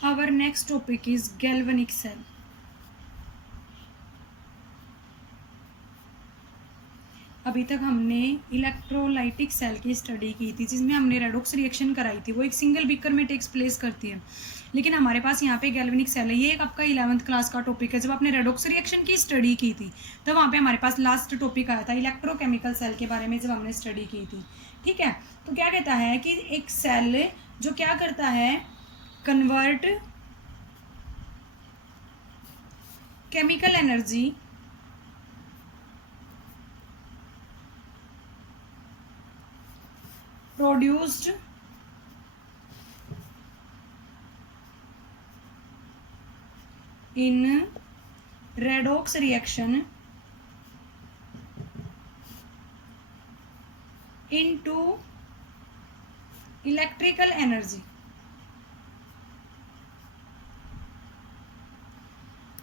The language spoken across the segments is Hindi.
Our next topic is galvanic cell. अभी तक हमने इलेक्ट्रोलाइटिक सेल की स्टडी की थी जिसमें हमने रेडॉक्स रिएक्शन कराई थी। वो एक सिंगल बीकर में टेक्स प्लेस करती है, लेकिन हमारे पास यहाँ पे गैल्वेनिक सेल है। ये एक आपका 11th क्लास का टॉपिक है। जब आपने रेडॉक्स रिएक्शन की स्टडी की थी तब वहाँ पे हमारे पास लास्ट टॉपिक आया था इलेक्ट्रोकेमिकल सेल के बारे में, जब हमने स्टडी की थी। ठीक है, तो क्या कहता है कि एक सेल जो क्या करता है, convert chemical energy produced in redox reaction into electrical energy।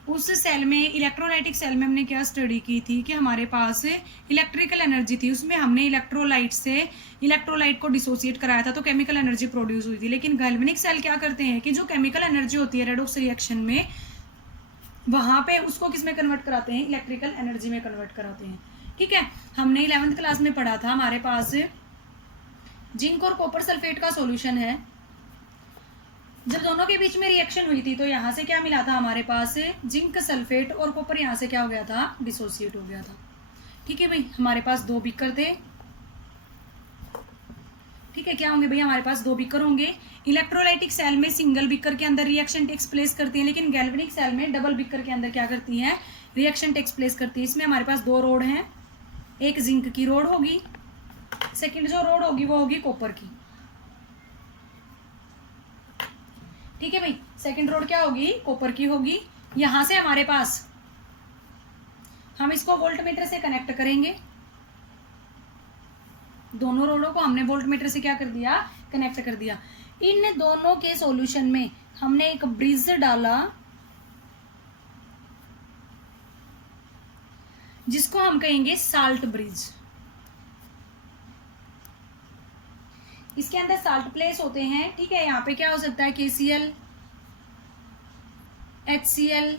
उस सेल में, इलेक्ट्रोलाइटिक सेल में हमने क्या स्टडी की थी कि हमारे पास इलेक्ट्रिकल एनर्जी थी, उसमें हमने इलेक्ट्रोलाइट से इलेक्ट्रोलाइट को डिसोसिएट कराया था तो केमिकल एनर्जी प्रोड्यूस हुई थी। लेकिन गैल्वेनिक सेल क्या करते हैं कि जो केमिकल एनर्जी होती है रेडॉक्स रिएक्शन में, वहां पे उसको किस में कन्वर्ट कराते हैं, इलेक्ट्रिकल एनर्जी में कन्वर्ट कराते हैं। ठीक है, हमने 11th क्लास में पढ़ा था, हमारे पास जिंक और कॉपर सल्फेट का सॉल्यूशन है। जब दोनों के बीच में रिएक्शन हुई थी तो यहाँ से क्या मिला था, हमारे पास जिंक सल्फेट और कॉपर यहाँ से क्या हो गया था, डिसोसिएट हो गया था। ठीक है भाई, हमारे पास दो बीकर थे। ठीक है, क्या होंगे भैया, हमारे पास दो बीकर होंगे। इलेक्ट्रोलाइटिक सेल में सिंगल बीकर के अंदर रिएक्शन टेक्स प्लेस करती है, लेकिन गैल्वेनिक सेल में डबल बीकर के अंदर क्या करती है, रिएक्शन टेक्स प्लेस करती है। इसमें हमारे पास दो रोड हैं, एक जिंक की रोड होगी, सेकंड जो रोड होगी वो होगी कॉपर की। ठीक है भाई, सेकंड रोड क्या होगी, कॉपर की होगी। यहां से हमारे पास, हम इसको वोल्टमीटर से कनेक्ट करेंगे। दोनों रोडों को हमने वोल्टमीटर से क्या कर दिया, कनेक्ट कर दिया। इन दोनों के सॉल्यूशन में हमने एक ब्रिज डाला जिसको हम कहेंगे साल्ट ब्रिज। इसके अंदर साल्ट प्लेस होते हैं। ठीक है, यहाँ पे क्या हो सकता है, KCl, HCl,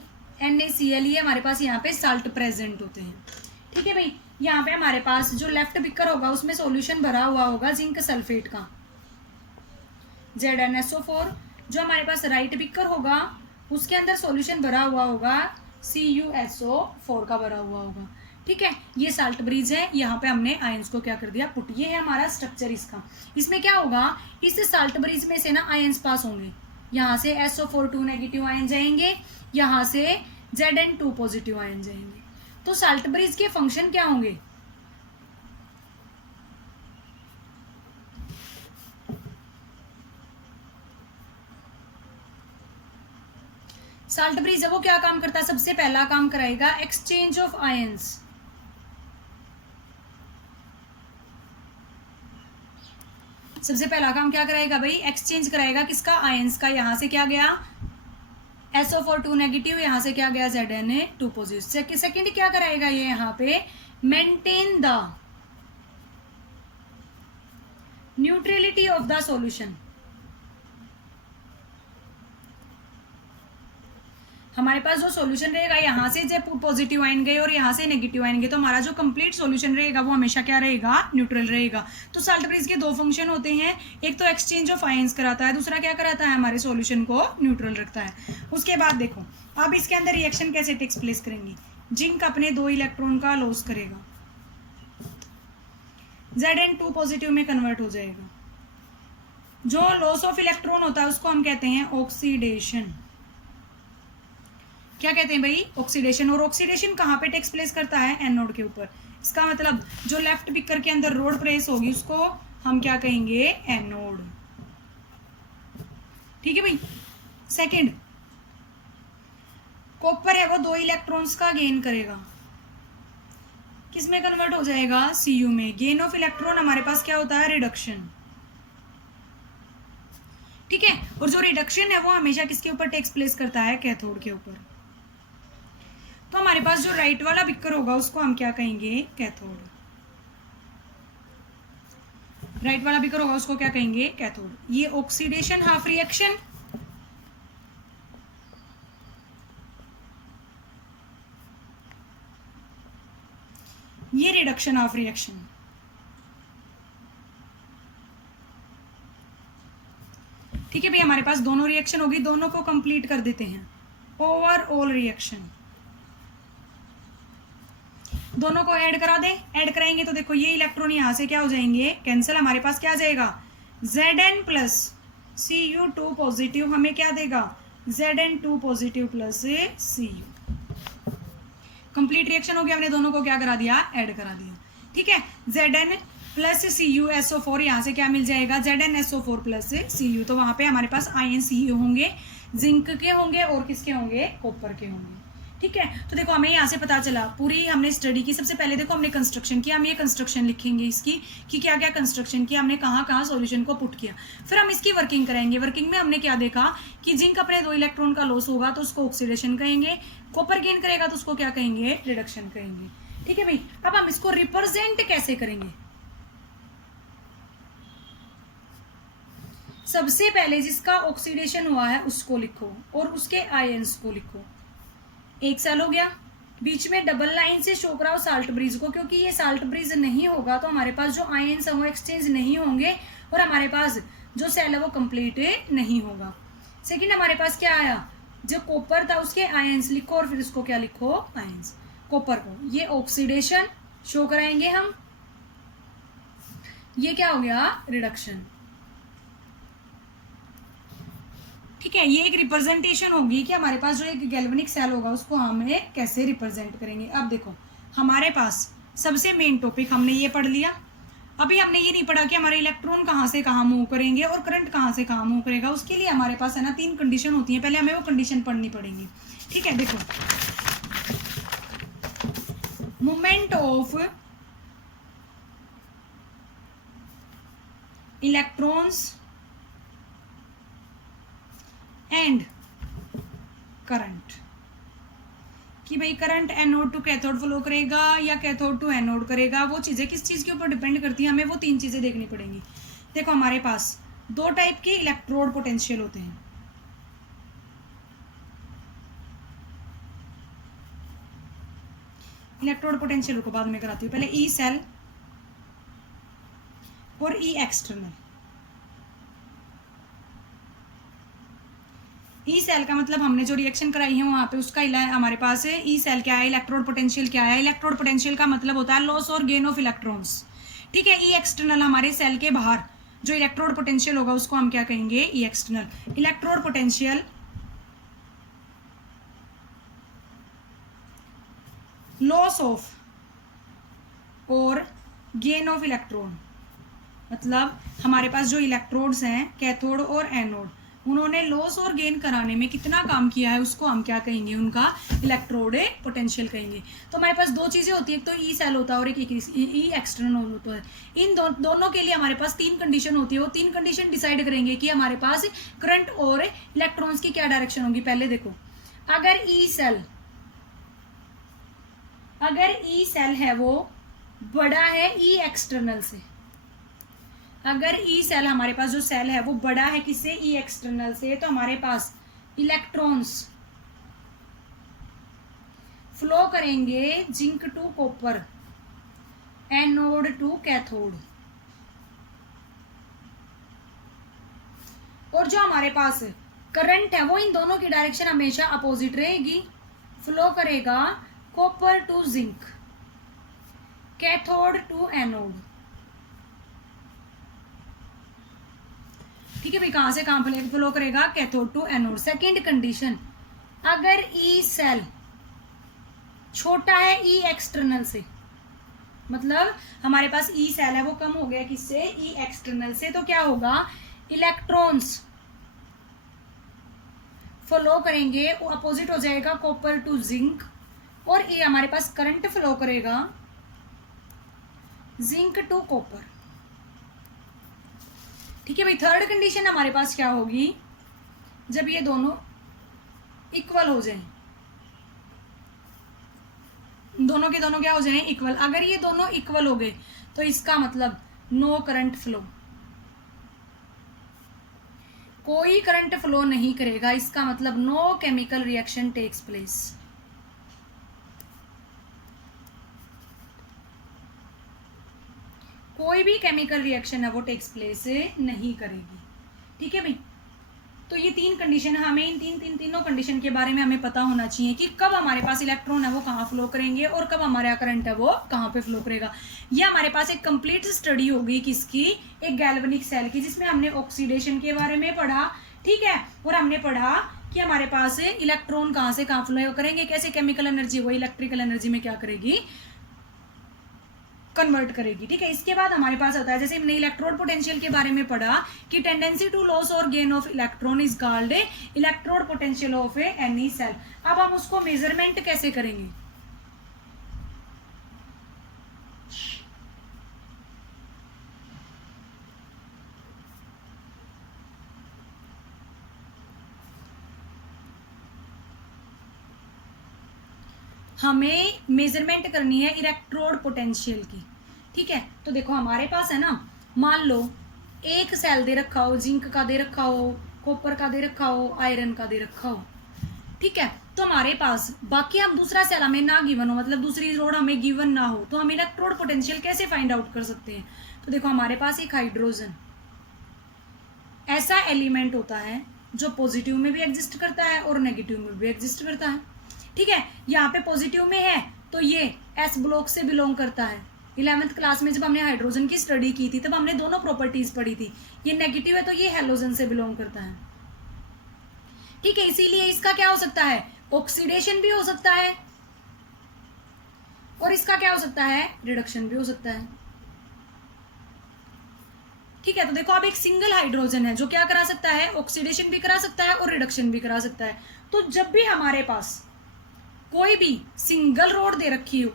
NaCl, ये हमारे पास यहाँ पे साल्ट प्रेजेंट होते हैं। ठीक है भाई, यहाँ पे हमारे पास जो लेफ्ट बीकर होगा उसमें सॉल्यूशन भरा हुआ होगा जिंक सल्फेट का, ZnSO4। जो हमारे पास राइट बीकर होगा उसके अंदर सॉल्यूशन भरा हुआ होगा CuSO4 का भरा हुआ होगा। ठीक है, ये साल्ट ब्रिज है। यहाँ पे हमने आयंस को क्या कर दिया, पुट। ये है हमारा स्ट्रक्चर इसका। इसमें क्या होगा, इस साल्ट ब्रिज में से ना आयंस पास होंगे। यहाँ से SO4 2 नेगेटिव आयन जाएंगे, यहाँ से Zn2 पॉजिटिव आयन जाएंगे। तो साल्ट ब्रिज के फंक्शन क्या होंगे, साल्ट ब्रिज वो क्या काम करता है, सबसे पहला काम कराएगा एक्सचेंज ऑफ आयंस। सबसे पहला काम क्या कराएगा भाई, एक्सचेंज कराएगा किसका, आयंस का। यहां से क्या गया, SO4 2 नेगेटिव, यहां से क्या गया, Zna2 पॉजिटिव। सेकंड क्या कराएगा ये, यहाँ पे maintain the neutrality of the solution. हमारे पास जो सॉल्यूशन रहेगा, यहाँ से जब पॉजिटिव आयन गए और यहाँ से नेगेटिव आयन गए, तो हमारा जो कंप्लीट सॉल्यूशन रहेगा वो हमेशा क्या रहेगा, न्यूट्रल रहेगा। तो साल्ट ब्रिज के दो फंक्शन होते हैं, एक तो एक्सचेंज ऑफ आयंस कराता है, दूसरा क्या कराता है, हमारे सॉल्यूशन को न्यूट्रल रखता है। उसके बाद देखो अब इसके अंदर रिएक्शन कैसे टेक्स प्लेस करेंगी। जिंक अपने 2 इलेक्ट्रॉन का लॉस करेगा, Zn2 पॉजिटिव में कन्वर्ट हो जाएगा। जो लॉस ऑफ इलेक्ट्रॉन होता है उसको हम कहते हैं ऑक्सीडेशन। क्या कहते हैं भाई, ऑक्सीडेशन। और ऑक्सीडेशन कहाँ पे टेक्स प्लेस करता है, एनोड के ऊपर। इसका मतलब जो लेफ्ट बीकर के अंदर रोड प्लेस होगी उसको हम क्या कहेंगे, एनोड। ठीक है भाई। सेकंड, कॉपर है वो 2 इलेक्ट्रॉन्स का गेन करेगा, किस में कन्वर्ट हो जाएगा, Cu में। गेन ऑफ इलेक्ट्रॉन हमारे पास क्या होता है, रिडक्शन। ठीक है, और जो रिडक्शन है वो हमेशा किसके ऊपर टेक्स प्लेस करता है, कैथोड के ऊपर। तो हमारे पास जो राइट वाला बीकर होगा उसको हम क्या कहेंगे, कैथोड। राइट वाला बीकर होगा उसको क्या कहेंगे, कैथोड। ये ऑक्सीडेशन हाफ रिएक्शन, ये रिडक्शन ऑफ रिएक्शन। ठीक है भाई, हमारे पास दोनों रिएक्शन होगी, दोनों को कंप्लीट कर देते हैं। ओवरऑल रिएक्शन, दोनों को ऐड करा दें। ऐड कराएंगे तो देखो ये इलेक्ट्रॉन यहां से क्या हो जाएंगे, कैंसिल। हमारे पास क्या आ जाएगा, Zn प्लस Cu2 पॉजिटिव हमें क्या देगा, Zn2 positive plus Cu। Complete reaction हो गया, हमने दोनों को क्या करा दिया, ऐड करा दिया। ठीक है, Zn प्लस CuSO4, यहाँ से क्या मिल जाएगा, ZnSO4 प्लस Cu। तो वहां पे हमारे पास आयन Cu होंगे, जिंक के होंगे और किसके होंगे, कॉपर के होंगे। ठीक है, तो देखो हमें यहाँ से पता चला, पूरी हमने स्टडी की। सबसे पहले देखो हमने कंस्ट्रक्शन किया, हम ये कंस्ट्रक्शन लिखेंगे इसकी कि क्या क्या कंस्ट्रक्शन किया हमने, कहाँ कहाँ सॉल्यूशन को पुट किया। फिर हम इसकी वर्किंग करेंगे। वर्किंग में हमने क्या देखा कि जिंक अपने 2 इलेक्ट्रॉन का लॉस होगा तो उसको ऑक्सीडेशन कहेंगे, कॉपर गेन करेगा तो उसको क्या कहेंगे, रिडक्शन कहेंगे। ठीक है भाई, अब हम इसको रिप्रेजेंट कैसे करेंगे। सबसे पहले जिसका ऑक्सीडेशन हुआ है उसको लिखो और उसके आयंस को लिखो। एक सेल हो गया, बीच में डबल लाइन से शो कराओ साल्ट ब्रिज को, क्योंकि ये साल्ट ब्रिज नहीं होगा तो हमारे पास जो आयंस है वो एक्सचेंज नहीं होंगे और हमारे पास जो सेल है वो कंप्लीट नहीं होगा। सेकंड हमारे पास क्या आया, जो कॉपर था उसके आयंस लिखो और फिर उसको क्या लिखो, आयंस। कॉपर को ये ऑक्सीडेशन शो कराएंगे हम, ये क्या हो गया, रिडक्शन। ठीक है, ये एक रिप्रेजेंटेशन होगी कि हमारे पास जो एक गैल्वेनिक सेल होगा उसको हमें कैसे रिप्रेजेंट करेंगे। अब देखो हमारे पास सबसे मेन टॉपिक हमने ये पढ़ लिया। अभी हमने ये नहीं पढ़ा कि हमारे इलेक्ट्रॉन कहाँ से कहाँ मूव करेंगे और करंट कहाँ से कहाँ मूव करेगा। उसके लिए हमारे पास है ना 3 कंडीशन होती है, पहले हमें वो कंडीशन पढ़नी पड़ेगी। ठीक है, देखो moment of electrons and current, कि भाई current anode to cathode flow करेगा या कैथोड टू एनोड करेगा। वो चीजें किस चीज के ऊपर डिपेंड करती है, हमें वो 3 चीजें देखनी पड़ेंगी। देखो हमारे पास 2 टाइप के इलेक्ट्रोड पोटेंशियल होते हैं। इलेक्ट्रोड पोटेंशियल को बाद में कराती हूँ, पहले ई सेल और ई एक्सटर्नल। ई सेल का मतलब हमने जो रिएक्शन कराई है वहां पे उसका हमारे पास है। ई सेल क्या है, इलेक्ट्रोड पोटेंशियल क्या है। इलेक्ट्रोड पोटेंशियल का मतलब होता है लॉस और गेन ऑफ इलेक्ट्रॉन्स। ठीक है, ई एक्सटर्नल हमारे सेल के बाहर जो इलेक्ट्रोड पोटेंशियल होगा उसको हम क्या कहेंगे, E external. Electrode potential loss of और गेन ऑफ इलेक्ट्रॉन, मतलब हमारे पास जो इलेक्ट्रोड्स हैं कैथोड और एनोड, उन्होंने लॉस और गेन कराने में कितना काम किया है उसको हम क्या कहेंगे, उनका इलेक्ट्रोड पोटेंशियल कहेंगे। तो हमारे पास 2 चीजें होती है, एक तो ई सेल होता है और एक ई एक्सटर्नल होता है। इन दोनों के लिए हमारे पास 3 कंडीशन होती है। वो 3 कंडीशन डिसाइड करेंगे कि हमारे पास करंट और इलेक्ट्रॉन्स की क्या डायरेक्शन होगी। पहले देखो, अगर ई सेल है वो बड़ा है ई एक्सटर्नल से, अगर ई सेल हमारे पास जो सेल है वो बड़ा है किससे, ई एक्सटर्नल से, तो हमारे पास इलेक्ट्रॉन्स फ्लो करेंगे zinc to copper, anode to cathode. और जो हमारे पास करंट है वो इन दोनों की डायरेक्शन हमेशा अपोजिट रहेगी, फ्लो करेगा copper to zinc, cathode to anode. ठीक है भाई, कहां से कहां फ्लो करेगा, cathode to anode. Second condition, अगर ई सेल छोटा है ई एक्सटर्नल से, मतलब हमारे पास ई सेल है वो कम हो गया किससे, ई एक्सटर्नल से, तो क्या होगा, इलेक्ट्रॉन्स फ्लो करेंगे, वो अपोजिट हो जाएगा कॉपर टू जिंक, और ये हमारे पास करंट फ्लो करेगा जिंक टू कॉपर। ठीक है भाई, थर्ड कंडीशन हमारे पास क्या होगी, जब ये दोनों इक्वल हो जाएं, दोनों के दोनों क्या हो जाएं, इक्वल। अगर ये दोनों इक्वल हो गए तो इसका मतलब नो करंट फ्लो, कोई करंट फ्लो नहीं करेगा, इसका मतलब no chemical reaction takes place. कोई भी केमिकल रिएक्शन है वो टेक्स प्लेस नहीं करेगी। ठीक है भाई, तो ये तीन कंडीशन, हमें इन तीनों कंडीशन के बारे में हमें पता होना चाहिए कि कब हमारे पास इलेक्ट्रॉन है वो कहाँ फ्लो करेंगे और कब हमारा करंट है वो कहाँ पे फ्लो करेगा। ये हमारे पास एक कंप्लीट स्टडी होगी किसकी, एक गैल्वेनिक सेल की, जिसमें हमने ऑक्सीडेशन के बारे में पढ़ा। ठीक है, और हमने पढ़ा कि हमारे पास इलेक्ट्रॉन कहाँ से कहाँ फ्लो करेंगे, कैसे केमिकल एनर्जी वो इलेक्ट्रिकल एनर्जी में क्या करेगी, कन्वर्ट करेगी। ठीक है, इसके बाद हमारे पास आता है, जैसे हमने इलेक्ट्रोड पोटेंशियल के बारे में पढ़ा कि टेंडेंसी टू लॉस और gain of electron is called electrode potential of any cell. अब हम उसको मेजरमेंट कैसे करेंगे, हमें मेजरमेंट करनी है इलेक्ट्रोड पोटेंशियल की। ठीक है, तो देखो हमारे पास है ना, मान लो एक सेल दे रखा हो, जिंक का दे रखा हो, कॉपर का दे रखा हो, आयरन का दे रखा हो। ठीक है, तो हमारे पास बाकी हम दूसरा सेल हमें ना गिवन हो, मतलब दूसरी रोड हमें गिवन ना हो, तो हम इलेक्ट्रोड पोटेंशियल कैसे फाइंड आउट कर सकते हैं। तो देखो हमारे पास एक हाइड्रोजन ऐसा एलिमेंट होता है जो पॉजिटिव में भी एग्जिस्ट करता है और नेगेटिव में भी एग्जिस्ट करता है। ठीक है, यहाँ पे पॉजिटिव में है तो ये एस ब्लॉक से बिलोंग करता है। 11th क्लास में जब हमने हाइड्रोजन की स्टडी की थी तब हमने दोनों प्रॉपर्टीज पढ़ी थी। ये नेगेटिव है तो ये हेलोजन से बिलोंग करता है। ठीक है, इसीलिए इसका क्या हो सकता है, ऑक्सीडेशन भी हो सकता है और इसका क्या हो सकता है, रिडक्शन भी हो सकता है। ठीक है, तो देखो अब एक सिंगल हाइड्रोजन है जो क्या करा सकता है, ऑक्सीडेशन भी करा सकता है और रिडक्शन भी करा सकता है। तो जब भी हमारे पास कोई भी सिंगल रोड दे रखी हो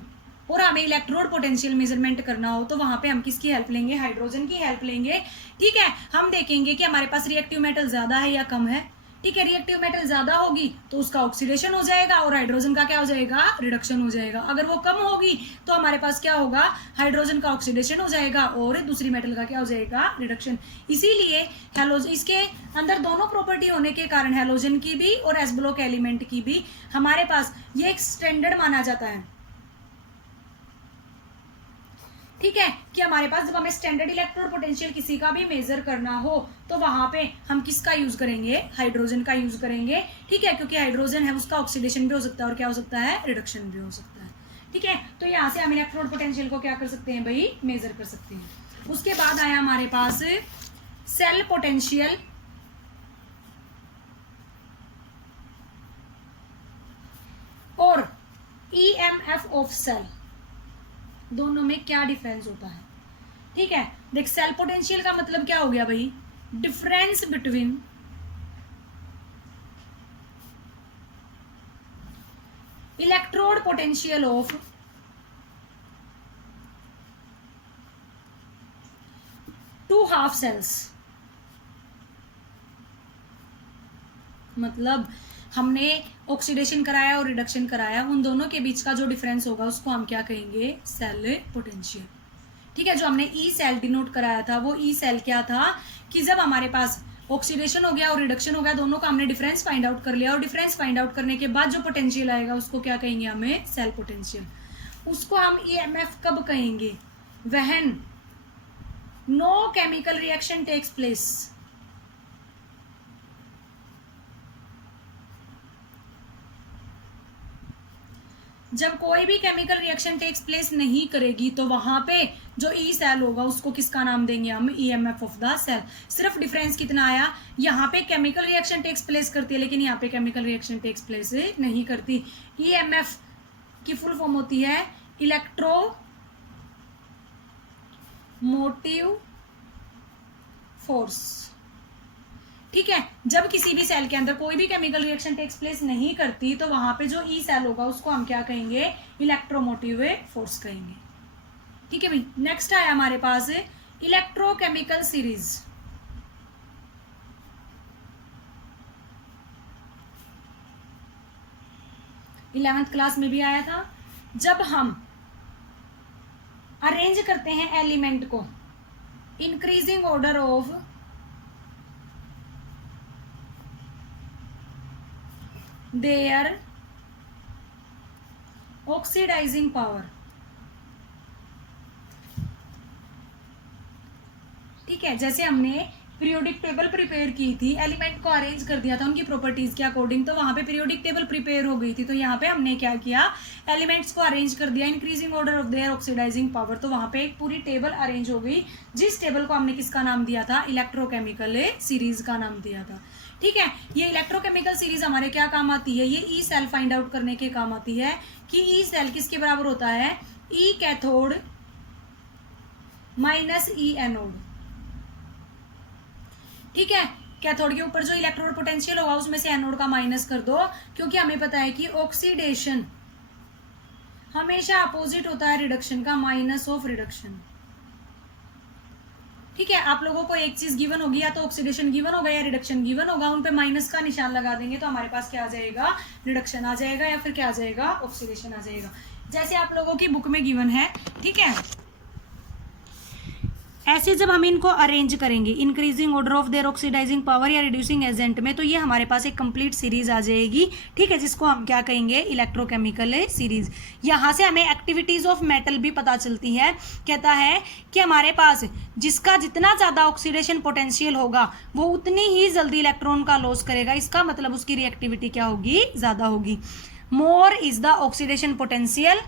और हमें इलेक्ट्रोड पोटेंशियल मेजरमेंट करना हो तो वहां पे हम किसकी हेल्प लेंगे, हाइड्रोजन की हेल्प लेंगे। ठीक है, हम देखेंगे कि हमारे पास रिएक्टिव मेटल ज्यादा है या कम है। ठीक है, रिएक्टिव मेटल ज्यादा होगी तो उसका ऑक्सीडेशन हो जाएगा और हाइड्रोजन का क्या हो जाएगा, रिडक्शन हो जाएगा। अगर वो कम होगी तो हमारे पास क्या होगा, हाइड्रोजन का ऑक्सीडेशन हो जाएगा और दूसरी मेटल का क्या हो जाएगा, रिडक्शन। इसीलिए हेलोजन, इसके अंदर दोनों प्रॉपर्टी होने के कारण हेलोजन की भी और एस ब्लॉक एलिमेंट की भी हमारे पास ये एक स्टैंडर्ड माना जाता है। ठीक है, कि हमारे पास जब हमें स्टैंडर्ड इलेक्ट्रोड पोटेंशियल किसी का भी मेजर करना हो तो वहां पे हम किसका यूज करेंगे, हाइड्रोजन का यूज करेंगे। ठीक है, क्योंकि हाइड्रोजन है उसका ऑक्सीडेशन भी हो सकता है और क्या हो सकता है, रिडक्शन भी हो सकता है। ठीक है, तो यहाँ से हम इलेक्ट्रोड पोटेंशियल को क्या कर सकते हैं भाई, मेजर कर सकते हैं। उसके बाद आया हमारे पास सेल पोटेंशियल और ईएमएफ ऑफ सेल, दोनों में क्या डिफरेंस होता है। ठीक है, देख सेल पोटेंशियल का मतलब क्या हो गया भाई, difference between electrode potential of two half cells. मतलब हमने ऑक्सीडेशन कराया और रिडक्शन कराया, उन दोनों के बीच का जो डिफरेंस होगा उसको हम क्या कहेंगे, सेल पोटेंशियल। ठीक है, जो हमने ई सेल डिनोट कराया था वो ई सेल क्या था कि जब हमारे पास ऑक्सीडेशन हो गया और रिडक्शन हो गया, दोनों का हमने डिफरेंस फाइंड आउट कर लिया और डिफरेंस फाइंड आउट करने के बाद जो पोटेंशियल आएगा उसको क्या कहेंगे, हमें सेल पोटेंशियल। उसको हम ईएमएफ कब कहेंगे, when no chemical reaction takes place. जब कोई भी केमिकल रिएक्शन टेक्स प्लेस नहीं करेगी तो वहां पे जो ई सेल होगा उसको किसका नाम देंगे हम, ईएमएफ ऑफ द सेल। सिर्फ डिफरेंस कितना आया, यहाँ पे केमिकल रिएक्शन टेक्स प्लेस करती है लेकिन यहाँ पे केमिकल रिएक्शन टेक्स प्लेस नहीं करती। ईएमएफ की फुल फॉर्म होती है इलेक्ट्रो मोटिव फोर्स। ठीक है, जब किसी भी सेल के अंदर कोई भी केमिकल रिएक्शन टेक्स प्लेस नहीं करती तो वहां पे जो ई सेल होगा उसको हम क्या कहेंगे, इलेक्ट्रोमोटिव फोर्स कहेंगे। ठीक है भाई, नेक्स्ट आया हमारे पास इलेक्ट्रोकेमिकल सीरीज। इलेवेंथ क्लास में भी आया था। जब हम अरेंज करते हैं एलिमेंट को increasing order of their oxidizing power, ठीक है, जैसे हमने पीरियोडिक टेबल प्रिपेयर की थी, एलिमेंट को अरेंज कर दिया था उनकी प्रॉपर्टीज के अकॉर्डिंग, तो वहां पे पीरियोडिक टेबल प्रिपेयर हो गई थी। तो यहाँ पे हमने क्या किया, एलिमेंट्स को अरेंज कर दिया increasing order of their oxidising power. तो वहां पे एक पूरी टेबल अरेंज हो गई, जिस टेबल को हमने किसका नाम दिया था, इलेक्ट्रोकेमिकल सीरीज का नाम दिया था। ठीक है, ये इलेक्ट्रोकेमिकल सीरीज हमारे क्या काम आती है, ये ई सेल फाइंड आउट करने के काम आती है कि ई सेल किसके बराबर होता है, ई कैथोड माइनस ई एनोड। ठीक है, कैथोड के ऊपर जो इलेक्ट्रोड पोटेंशियल होगा उसमें से एनोड का माइनस कर दो, क्योंकि हमें पता है कि ऑक्सीडेशन हमेशा अपोजिट होता है रिडक्शन का, माइनस ऑफ रिडक्शन। ठीक है, आप लोगों को एक चीज गिवन होगी, या तो ऑक्सीडेशन गिवन होगा या रिडक्शन गिवन होगा, उन पे माइनस का निशान लगा देंगे तो हमारे पास क्या आ जाएगा, रिडक्शन आ जाएगा, या फिर क्या आ जाएगा, ऑक्सीडेशन आ जाएगा, जैसे आप लोगों की बुक में गिवन है। ठीक है, ऐसे जब हम इनको अरेंज करेंगे increasing order of their oxidising power या रिड्यूसिंग एजेंट में, तो ये हमारे पास एक कंप्लीट सीरीज आ जाएगी। ठीक है, जिसको हम क्या कहेंगे, इलेक्ट्रोकेमिकल सीरीज। यहाँ से हमें एक्टिविटीज ऑफ मेटल भी पता चलती है। कहता है कि हमारे पास जिसका जितना ज़्यादा ऑक्सीडेशन पोटेंशियल होगा वो उतनी ही जल्दी इलेक्ट्रॉन का लॉस करेगा, इसका मतलब उसकी रिएक्टिविटी क्या होगी, ज़्यादा होगी। More is the oxidation potential,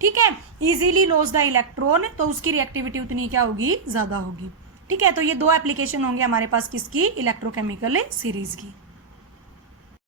ठीक है, इजीली लॉस द इलेक्ट्रॉन, तो उसकी रिएक्टिविटी उतनी क्या होगी, ज़्यादा होगी। ठीक है, तो ये दो एप्लीकेशन होंगे हमारे पास किसकी, इलेक्ट्रोकेमिकल सीरीज की।